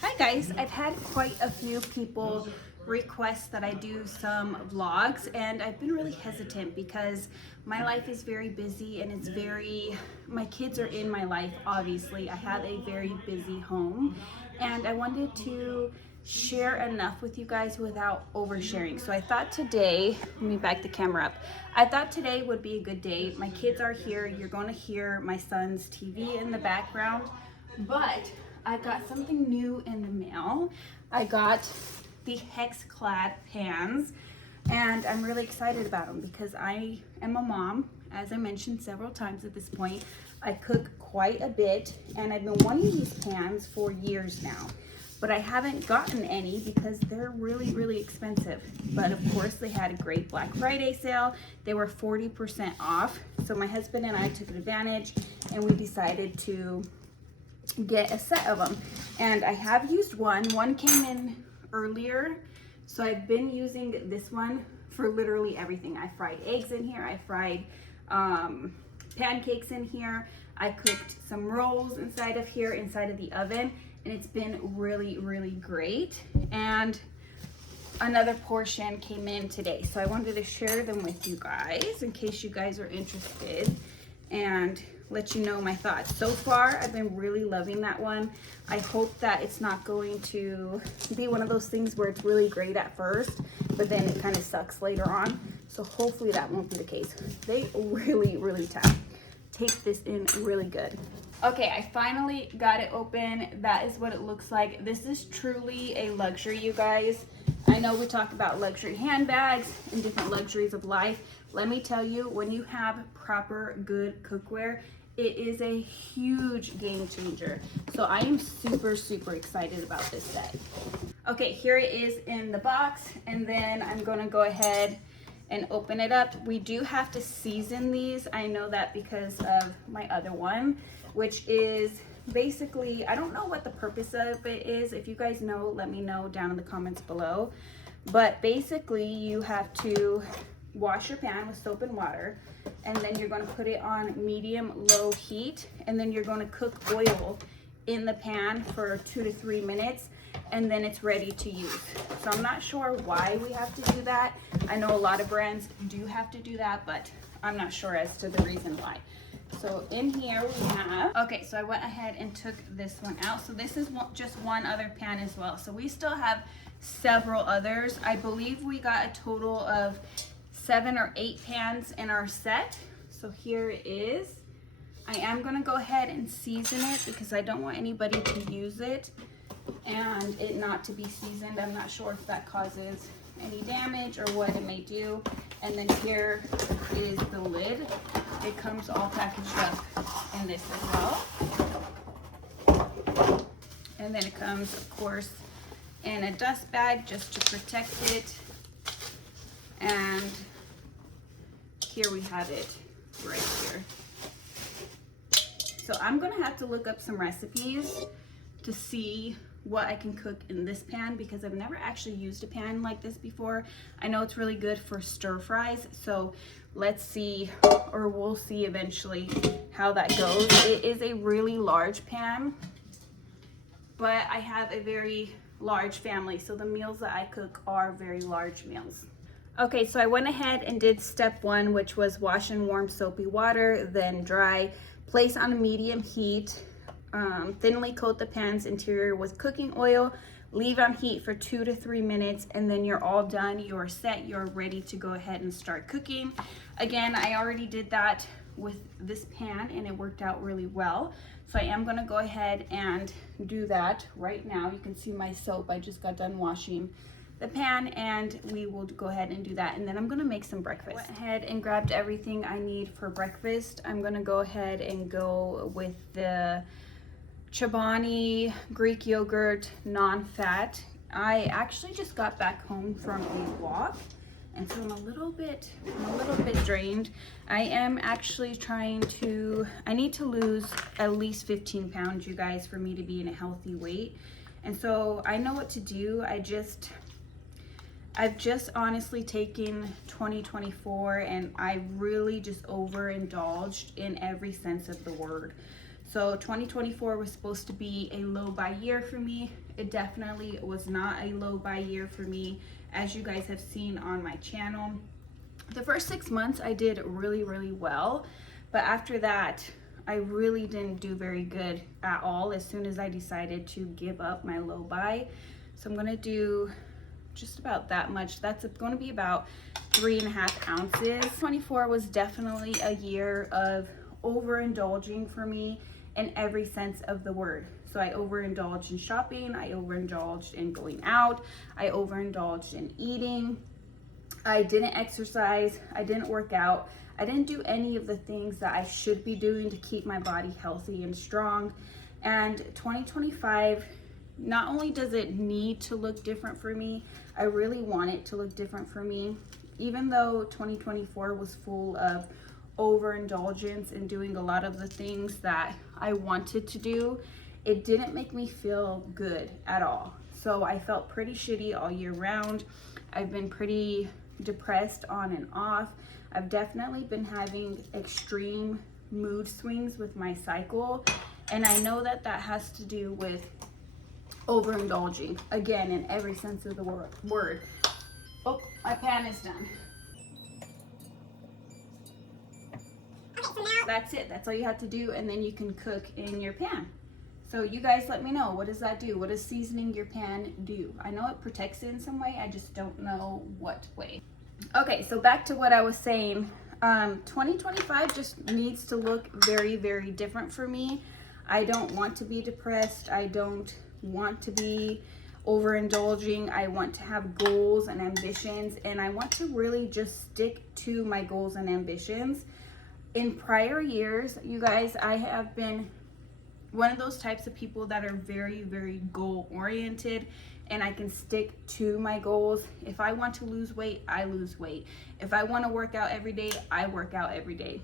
Hi guys, I've had quite a few people request that I do some vlogs, and I've been really hesitant because my life is very busy and my kids are in my life. Obviously I have a very busy home, and I wanted to share enough with you guys without oversharing. So I thought today, let me back the camera up. I thought today would be a good day. My kids are here. You're going to hear my son's TV in the background, but I got something new in the mail. I got the Hexclad pans, and I'm really excited about them because I am a mom, as I mentioned several times at this point. I cook quite a bit, and I've been wanting these pans for years now, but I haven't gotten any because they're really expensive. But of course they had a great Black Friday sale. They were 40% off. So my husband and I took advantage, and we decided to get a set of them. And I have used one came in earlier, so I've been using this one for literally everything. I fried eggs in here, I fried pancakes in here, I cooked some rolls inside of here, inside of the oven, and it's been really great. And another portion came in today, so I wanted to share them with you guys in case you guys are interested and let you know my thoughts. So far, I've been really loving that one. I hope that it's not going to be one of those things where it's really great at first, but then it kind of sucks later on. So hopefully that won't be the case. They really take this in really good. Okay, I finally got it open. That is what it looks like. This is truly a luxury, you guys. I know we talk about luxury handbags and different luxuries of life. Let me tell you, when you have proper good cookware, it is a huge game changer. So I am super excited about this set. Okay, here it is in the box, and then I'm gonna go ahead and open it up. We do have to season these. I know that because of my other one, which is basically, I don't know what the purpose of it is. If you guys know, let me know down in the comments below. But basically you have to wash your pan with soap and water, and then you're going to put it on medium-low heat, and then you're going to cook oil in the pan for 2 to 3 minutes, and then it's ready to use. So I'm not sure why we have to do that. I know a lot of brands do have to do that, but I'm not sure as to the reason why. So in here we have, okay, so I went ahead and took this one out. So this is just one other pan as well. So we still have several others. I believe we got a total of 7 or 8 pans in our set. So here it is. I am gonna go ahead and season it because I don't want anybody to use it and it not to be seasoned. I'm not sure if that causes any damage or what it may do. And then here is the lid. It comes all packaged up in this as well. And then it comes, of course, in a dust bag just to protect it. And here we have it right here. So I'm gonna have to look up some recipes to see what I can cook in this pan because I've never actually used a pan like this before. I know it's really good for stir fries, so let's see, or we'll see eventually how that goes. It is a really large pan, but I have a very large family, so the meals that I cook are very large meals. Okay, so I went ahead and did step 1, which was wash in warm soapy water, then dry, place on a medium heat, thinly coat the pan's interior with cooking oil, leave on heat for 2 to 3 minutes, and then you're all done, you're set, you're ready to go ahead and start cooking. Again, I already did that with this pan and it worked out really well. So I am gonna go ahead and do that right now. You can see my soap, I just got done washing the pan, and we will go ahead and do that, and then I'm gonna make some breakfast. I went ahead and grabbed everything I need for breakfast. I'm gonna go ahead and go with the Chobani Greek yogurt non-fat. I actually just got back home from a walk, and so I'm a little bit drained. I am actually I need to lose at least 15 pounds, you guys, for me to be in a healthy weight. And so I know what to do. I've just honestly taken 2024 and I really just overindulged in every sense of the word. So 2024 was supposed to be a low buy year for me. It definitely was not a low buy year for me, as you guys have seen on my channel. The first 6 months I did really, really well, but after that, I really didn't do very good at all as soon as I decided to give up my low buy. So I'm gonna do just about that much. That's going to be about 3.5 ounces. 24 was definitely a year of overindulging for me in every sense of the word. So I overindulged in shopping, I overindulged in going out, I overindulged in eating. I didn't exercise, I didn't work out, I didn't do any of the things that I should be doing to keep my body healthy and strong. And 2025, not only does it need to look different for me, I really want it to look different for me. Even though 2024 was full of overindulgence and doing a lot of the things that I wanted to do, it didn't make me feel good at all. So I felt pretty shitty all year round. I've been pretty depressed on and off. I've definitely been having extreme mood swings with my cycle, and I know that that has to do with overindulging, again, in every sense of the word. Oh, my pan is done. That's it. That's all you have to do, and then you can cook in your pan. So you guys let me know, what does that do? What does seasoning your pan do? I know it protects it in some way, I just don't know what way. Okay, so back to what I was saying. 2025 just needs to look very, very different for me. I don't want to be depressed. I don't want to be overindulging. I want to have goals and ambitions, and I want to really just stick to my goals and ambitions. In prior years, you guys, I have been one of those types of people that are very, very goal oriented, and I can stick to my goals. If I want to lose weight, I lose weight. If I want to work out every day, I work out every day.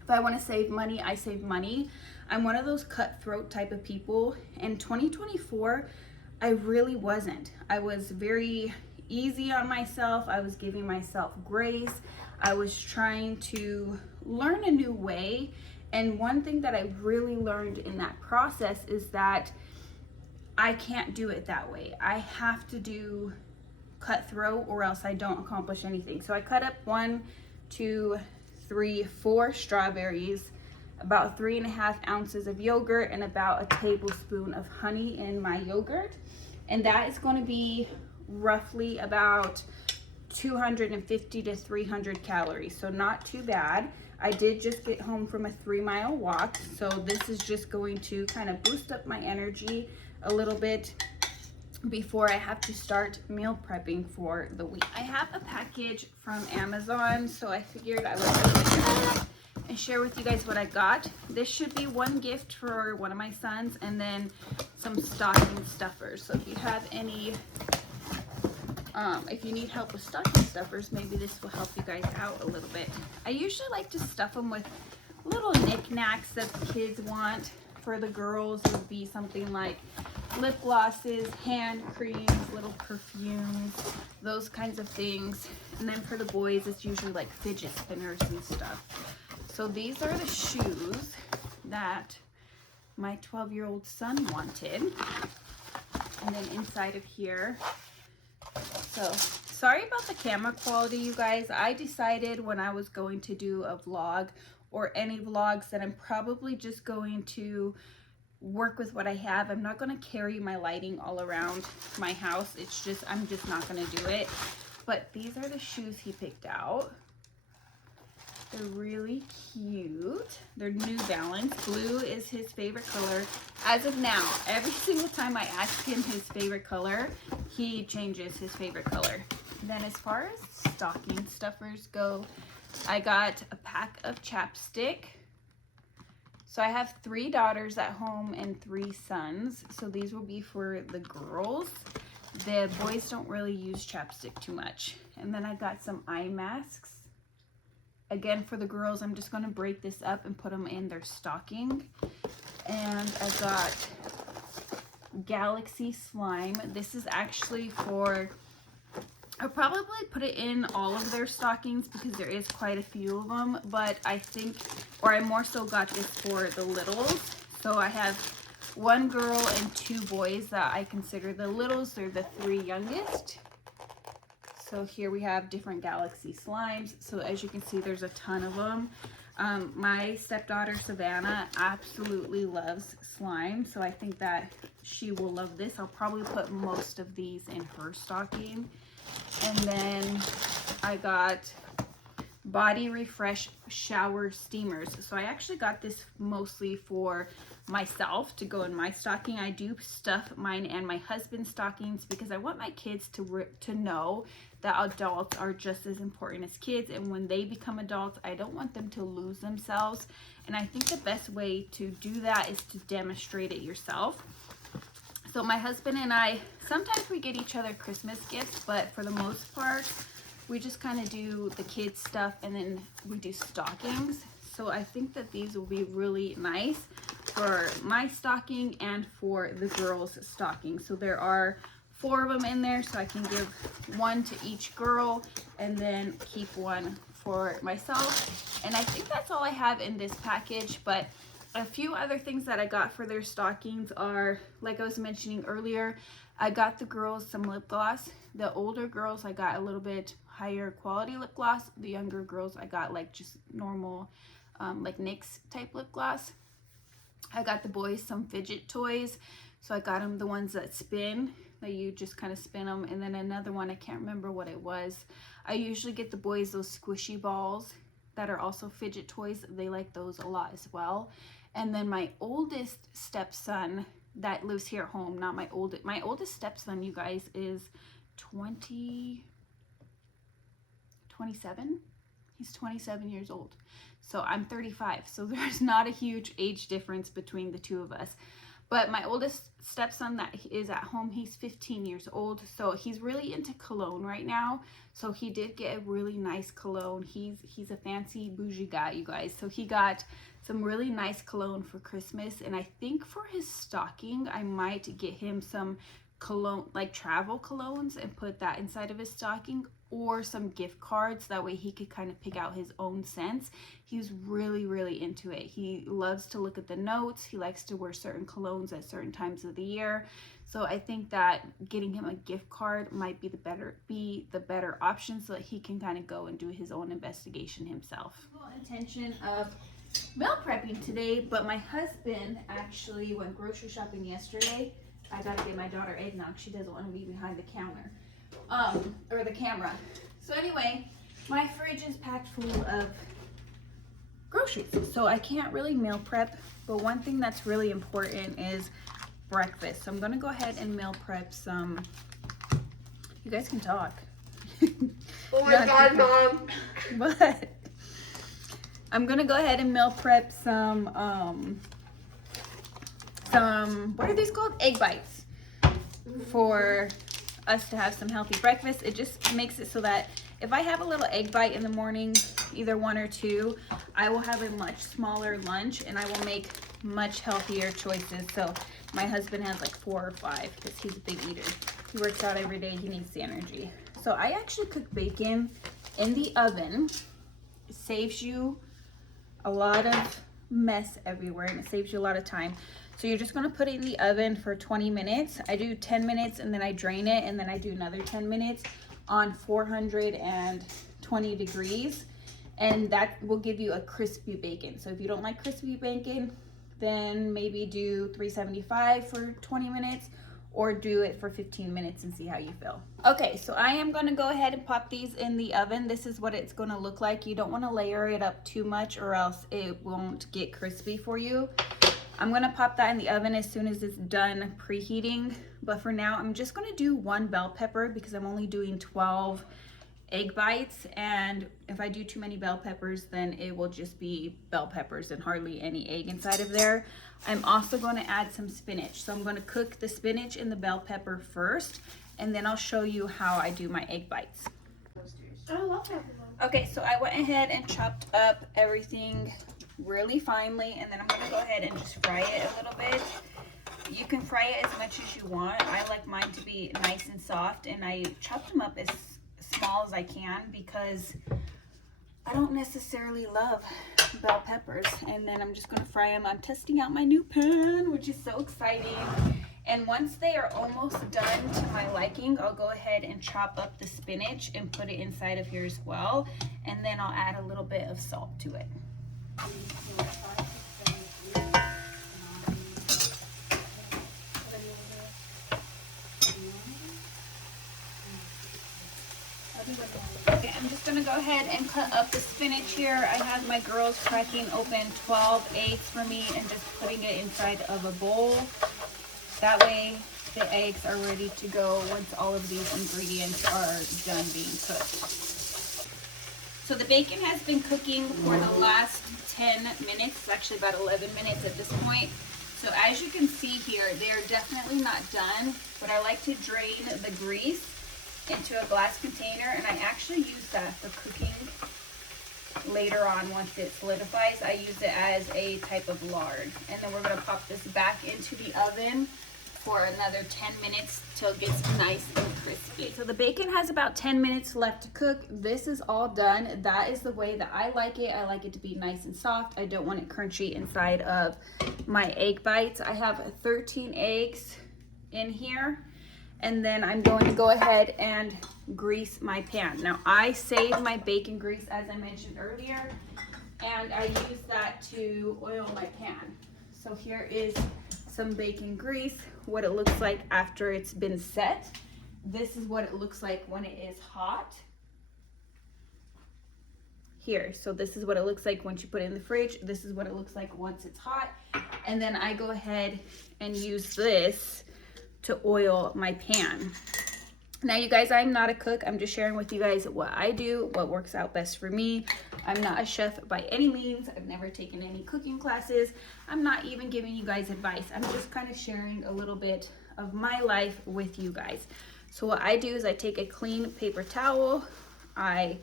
If I want to save money, I save money. I'm one of those cutthroat type of people. In 2024, I really wasn't. I was very easy on myself. I was giving myself grace. I was trying to learn a new way. And one thing that I really learned in that process is that I can't do it that way. I have to do cutthroat or else I don't accomplish anything. So I cut up 1, 2, 3, 4 strawberries, about 3.5 ounces of yogurt, and about a tablespoon of honey in my yogurt. And that is going to be roughly about 250 to 300 calories. So not too bad. I did just get home from a 3-mile walk, so this is just going to kind of boost up my energy a little bit before I have to start meal prepping for the week. I have a package from Amazon, so I figured I would open it and share with you guys what I got. This should be one gift for one of my sons, and then some stocking stuffers. So if you have any if you need help with stocking stuffers, maybe this will help you guys out a little bit. I usually like to stuff them with little knickknacks that the kids want. For the girls, it would be something like lip glosses, hand creams, little perfumes, those kinds of things. And then for the boys, it's usually like fidget spinners and stuff. So these are the shoes that my 12-year-old son wanted. And then inside of here, so sorry about the camera quality, you guys. I decided when I was going to do a vlog or any vlogs that I'm probably just going to work with what I have. I'm not going to carry my lighting all around my house. It's just, I'm just not going to do it. But these are the shoes he picked out. They're really cute. They're New Balance. Blue is his favorite color. As of now, every single time I ask him his favorite color, he changes his favorite color. And then as far as stocking stuffers go, I got a pack of chapstick. So I have 3 daughters at home and 3 sons. So these will be for the girls. The boys don't really use chapstick too much. And then I got some eye masks. Again, for the girls, I'm just going to break this up and put them in their stocking. And I got Galaxy Slime. This is actually for I'll probably put it in all of their stockings because there is quite a few of them, but I think, or I more so got this for the littles. So I have one girl and two boys that I consider the littles. They're the 3 youngest. So here we have different galaxy slimes. So as you can see, there's a ton of them. My stepdaughter Savannah absolutely loves slime, so I think that she will love this. I'll probably put most of these in her stocking. And then I got Body Refresh shower steamers. So I actually got this mostly for myself to go in my stocking. I do stuff mine and my husband's stockings because I want my kids to know that adults are just as important as kids, and when they become adults, I don't want them to lose themselves. And I think the best way to do that is to demonstrate it yourself. So my husband and I, sometimes we get each other Christmas gifts, but for the most part, we just kind of do the kids stuff and then we do stockings. So I think that these will be really nice for my stocking and for the girls' stocking. So there are 4 of them in there, so I can give 1 to each girl and then keep 1 for myself. And I think that's all I have in this package, but a few other things that I got for their stockings are, like I was mentioning earlier, I got the girls some lip gloss. The older girls, I got a little bit higher quality lip gloss. The younger girls, I got like just normal, like NYX type lip gloss. I got the boys some fidget toys. So I got them the ones that spin, that you just kind of spin them. And then another one, I can't remember what it was. I usually get the boys those squishy balls that are also fidget toys. They like those a lot as well. And then my oldest stepson that lives here at home, not my oldest stepson, you guys, is 27. He's 27 years old. So I'm 35. So there's not a huge age difference between the two of us. But my oldest stepson that is at home, he's 15 years old. So he's really into cologne right now. So he did get a really nice cologne. He's a fancy bougie guy, you guys. So he got some really nice cologne for Christmas. And I think for his stocking, I might get him some cologne, like travel colognes, and put that inside of his stocking, or some gift cards. That way he could kind of pick out his own scents. He's really into it. He loves to look at the notes. He likes to wear certain colognes at certain times of the year. So I think that getting him a gift card might be the better option, so that he can kind of go and do his own investigation himself. Intention of meal prepping today, but my husband actually went grocery shopping yesterday. I gotta get my daughter eggnog. She doesn't want to be behind the counter, or the camera. So anyway, my fridge is packed full of groceries, so I can't really meal prep. But one thing that's really important is breakfast. So I'm gonna go ahead and meal prep some. You guys can talk. Oh my God, Mom! But I'm gonna go ahead and meal prep some what are these called? Egg bites, for us to have some healthy breakfast. It just makes it so that if I have a little egg bite in the morning, either 1 or 2, I will have a much smaller lunch and I will make much healthier choices. So my husband has like 4 or 5 because he's a big eater. He works out every day. He needs the energy. So I actually cook bacon in the oven. It saves you a lot of mess everywhere and it saves you a lot of time. So you're just gonna put it in the oven for 20 minutes. I do 10 minutes and then I drain it, and then I do another 10 minutes on 420 degrees. And that will give you a crispy bacon. So if you don't like crispy bacon, then maybe do 375 for 20 minutes, or do it for 15 minutes and see how you feel. Okay, so I am gonna go ahead and pop these in the oven. This is what it's gonna look like. You don't wanna layer it up too much or else it won't get crispy for you. I'm gonna pop that in the oven as soon as it's done preheating. But for now, I'm just gonna do 1 bell pepper because I'm only doing 12 egg bites. And if I do too many bell peppers, then it will just be bell peppers and hardly any egg inside of there. I'm also gonna add some spinach. So I'm gonna cook the spinach and the bell pepper first, and then I'll show you how I do my egg bites. I love pepper. Okay, so I went ahead and chopped up everything really finely, and then I'm gonna go ahead and just fry it a little bit. You can fry it as much as you want. I like mine to be nice and soft, and I chopped them up as small as I can because I don't necessarily love bell peppers. And then I'm just gonna fry them. I'm testing out my new pan, which is so exciting. And once they are almost done to my liking, I'll go ahead and chop up the spinach and put it inside of here as well. And then I'll add a little bit of salt to it. Okay, I'm just gonna go ahead and cut up the spinach here. I have my girls cracking open 12 eggs for me and just putting it inside of a bowl. That way the eggs are ready to go once all of these ingredients are done being cooked. So the bacon has been cooking for the last 10 minutes. It's actually about 11 minutes at this point. So as you can see here, they're definitely not done, but I like to drain the grease into a glass container, and I actually use that for cooking later on. Once it solidifies, I use it as a type of lard. And then we're going to pop this back into the oven for another 10 minutes till it gets nice and crispy. So the bacon has about 10 minutes left to cook. This is all done. That is the way that I like it. I like it to be nice and soft. I don't want it crunchy inside of my egg bites. I have 13 eggs in here. And then I'm going to go ahead and grease my pan. Now I saved my bacon grease, as I mentioned earlier, and I use that to oil my pan. So here is some bacon grease, what it looks like after it's been set. This is what it looks like when it is hot. Here, so this is what it looks like once you put it in the fridge. This is what it looks like once it's hot. And then I go ahead and use this to oil my pan. Now you guys, I'm not a cook. I'm just sharing with you guys what I do, what works out best for me. I'm not a chef by any means. I've never taken any cooking classes. I'm not even giving you guys advice. I'm just kind of sharing a little bit of my life with you guys. So what I do is I take a clean paper towel. I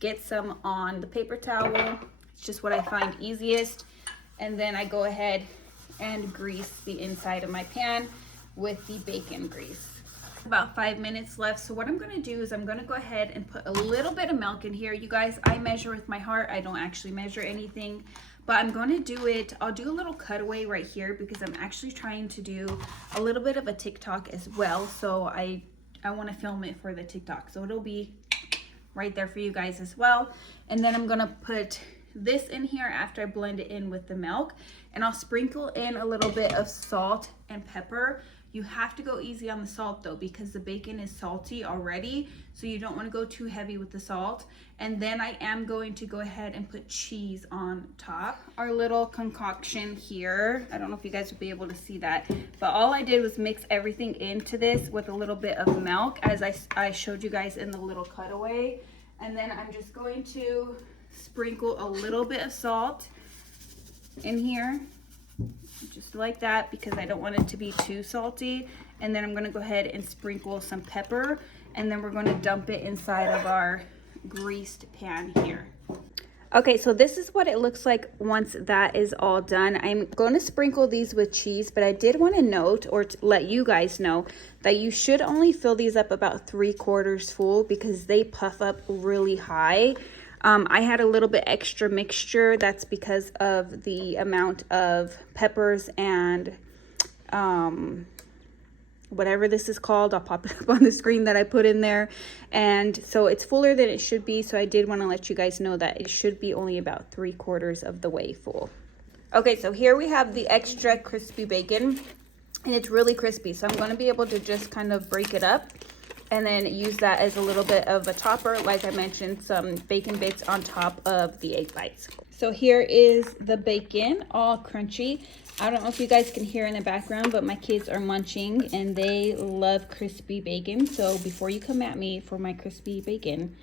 get some on the paper towel. It's just what I find easiest. And then I go ahead and grease the inside of my pan with the bacon grease. About 5 minutes left. So what I'm going to do is I'm going to go ahead and put a little bit of milk in here. You guys, I measure with my heart. I don't actually measure anything, but I'm going to do it. I'll do a little cutaway right here because I'm actually trying to do a little bit of a TikTok as well. So I want to film it for the TikTok. So it'll be right there for you guys as well. And then I'm going to put this in here after I blend it in with the milk, and I'll sprinkle in a little bit of salt and pepper. You have to go easy on the salt though, because the bacon is salty already, so you don't want to go too heavy with the salt. And then I am going to go ahead and put cheese on top. Our little concoction here, I don't know if you guys will be able to see that, but all I did was mix everything into this with a little bit of milk, as I showed you guys in the little cutaway. And then I'm just going to sprinkle a little bit of salt in here, just like that, because I don't want it to be too salty. And then I'm going to go ahead and sprinkle some pepper, and then we're going to dump it inside of our greased pan here. Okay, so this is what it looks like once that is all done. I'm going to sprinkle these with cheese, but I did want to note, or to let you guys know, that you should only fill these up about 3/4 full because they puff up really high. I had a little bit extra mixture. That's because of the amount of peppers and whatever this is called. I'll pop it up on the screen that I put in there. And so it's fuller than it should be. So I did want to let you guys know that it should be only about 3/4 of the way full. Okay, so here we have the extra crispy bacon, and it's really crispy. So I'm going to be able to just kind of break it up and then use that as a little bit of a topper. Like I mentioned, some bacon bits on top of the egg bites. So here is the bacon, all crunchy. I don't know if you guys can hear in the background, but my kids are munching and they love crispy bacon. So before you come at me for my crispy bacon,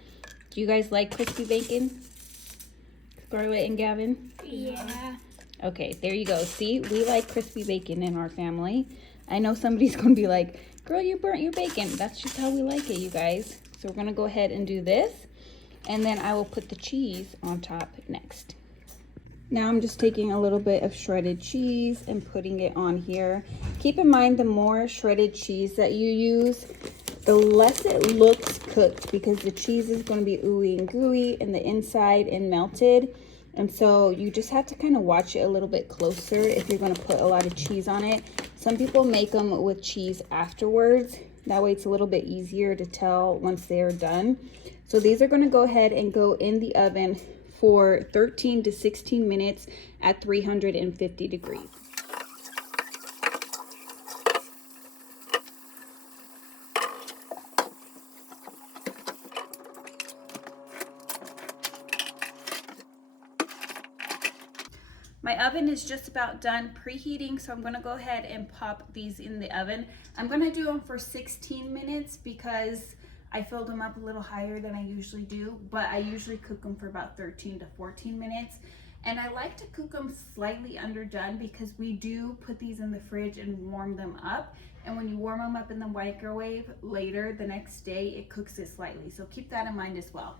do you guys like crispy bacon? Scarlett and Gavin? Yeah. Okay, there you go. See, we like crispy bacon in our family. I know somebody's going to be like, girl, you burnt your bacon. That's just how we like it, you guys. So we're going to go ahead and do this. And then I will put the cheese on top next. Now I'm just taking a little bit of shredded cheese and putting it on here. Keep in mind, the more shredded cheese that you use, the less it looks cooked, because the cheese is going to be ooey and gooey in the inside and melted. And so you just have to kind of watch it a little bit closer if you're going to put a lot of cheese on it. Some people make them with cheese afterwards. That way it's a little bit easier to tell once they are done. So these are going to go ahead and go in the oven for 13 to 16 minutes at 350 degrees. My oven is just about done preheating, so I'm gonna go ahead and pop these in the oven. I'm gonna do them for 16 minutes because I filled them up a little higher than I usually do, but I usually cook them for about 13 to 14 minutes. And I like to cook them slightly underdone because we do put these in the fridge and warm them up. And when you warm them up in the microwave later the next day, it cooks it slightly. So keep that in mind as well.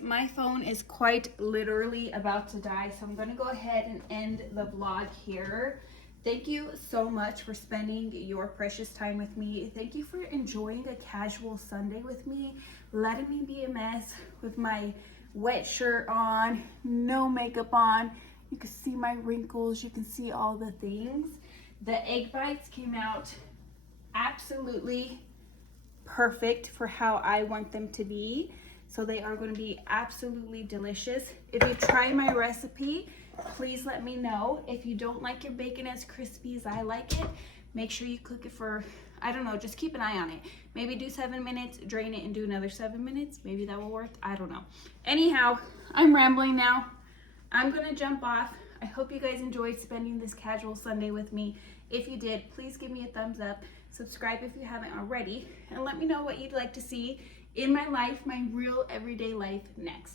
My phone is quite literally about to die, so I'm going to go ahead and end the vlog here. Thank you so much for spending your precious time with me. Thank you for enjoying a casual Sunday with me, letting me be a mess with my wet shirt on, no makeup on. You can see my wrinkles, you can see all the things. The egg bites came out absolutely perfect for how I want them to be. So they are going to be absolutely delicious. If you try my recipe, please let me know. If you don't like your bacon as crispy as I like it, make sure you cook it for, I don't know, just keep an eye on it. Maybe do 7 minutes, drain it, and do another 7 minutes. Maybe that will work. I don't know. Anyhow, I'm rambling now. I'm going to jump off. I hope you guys enjoyed spending this casual Sunday with me. If you did, please give me a thumbs up. Subscribe if you haven't already. And let me know what you'd like to see in my life, my real everyday life next.